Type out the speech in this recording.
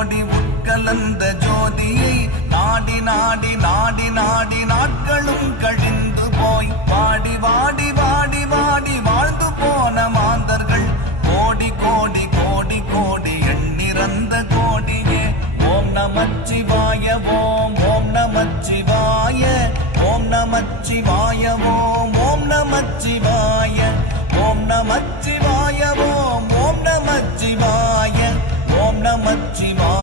கோடி உட்கலந்த ஜோதியை நாடி நாடி நாடி நாடி நாட்களும் கழிந்து போய் வாடி வாடி வாடி வாடி வாழ்ந்து போன மாந்தர்கள் கோடி கோடி கோடி கோடி